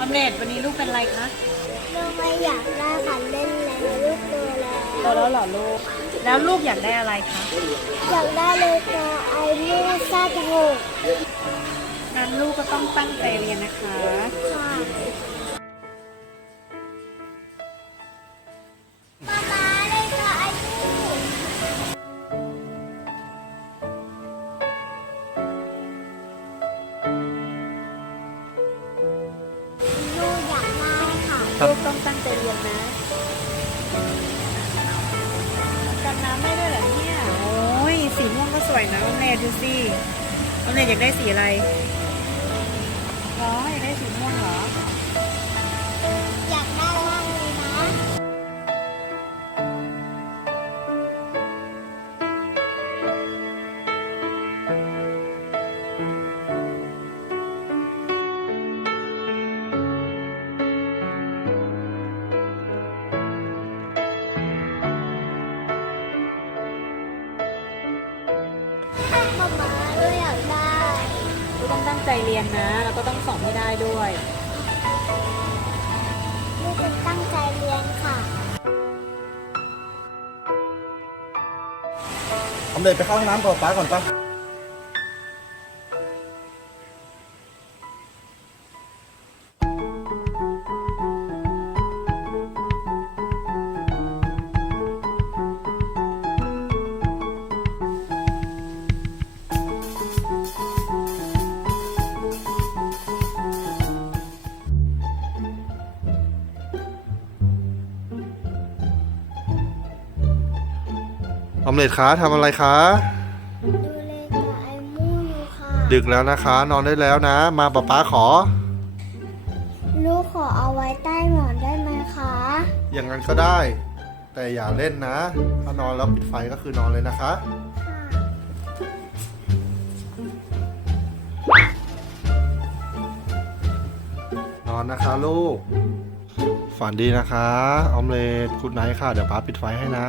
ออมเล็ตวันนี้ลูกเป็นอะไรคะลูกไม่อยากได้ขันเล่นแล้วลูกโตแล้วโตแล้วเหรอลูก แล้วลูกอยากได้อะไรคะ อยากได้เลยตัวไอ้ลูกซาดหกงั้นลูกก็ต้องตั้งใจเรียนนะคะ ค่ะ สวยนะอองเล็ตดูสิอองเล็ตอยากได้สีอะไรอ๋ออยากได้สีม่วง ต้องตั้งใจเรียนนะ แล้วก็ต้องสอบให้ได้ด้วย ลูกจะตั้งใจเรียนค่ะออมเล็ตไปเข้าห้องน้ำก่อนป้าก่อนปะ ออมเล็ตคะทำอะไรคะ ดูเลยกับไอ้มูอยู่ค่ะดึกแล้วนะคะ นอนได้แล้วนะ มาป๊าป๊าขอ ลูกขอเอาไว้ใต้หมอนได้ไหมคะอย่างนั้นก็ได้ แต่อย่าเล่นนะ ถ้านอนแล้วปิดไฟก็คือนอนเลยนะคะ นอนนะคะลูก ฝันดีนะคะออมเลดกุดไนท์ค่ะ เดี๋ยวป้าปิดไฟให้นะ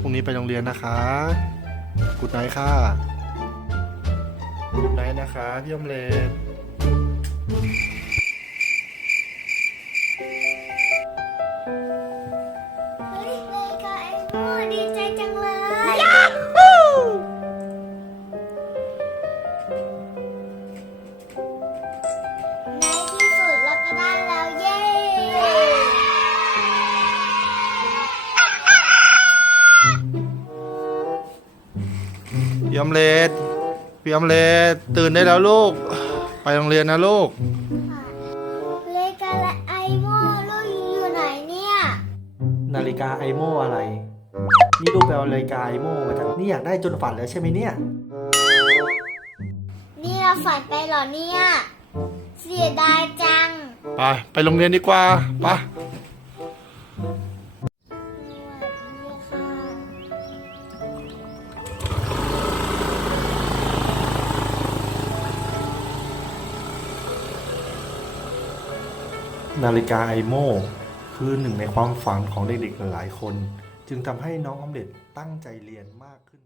พรุ่งนี้ไปโรงเรียนนะคะกุดไนท์ค่ะกุดไนท์นะคะ พี่ออมเลด พี่ออมเล็ตพี่ออมเล็ตตื่นได้แล้วลูก ไปโรงเรียนนะลูก เลยกับไอ้มูลูกอยู่ไหนเนี่ย นาฬิกาไอโมอะไร นี่ลูกไปเอานาฬิกาไอโมมาจากนี่อยากได้จนฝันแล้วใช่ไหมเนี่ย นี่เราฝันไปเหรอเนี่ย เสียดายจัง ไป ไปโรงเรียนดีกว่า ไป นาฬิกาไอโมคือหนึ่งในความฝันของเด็กๆหลายคน จึงทำให้น้องออมเล็ตตั้งใจเรียนมากขึ้น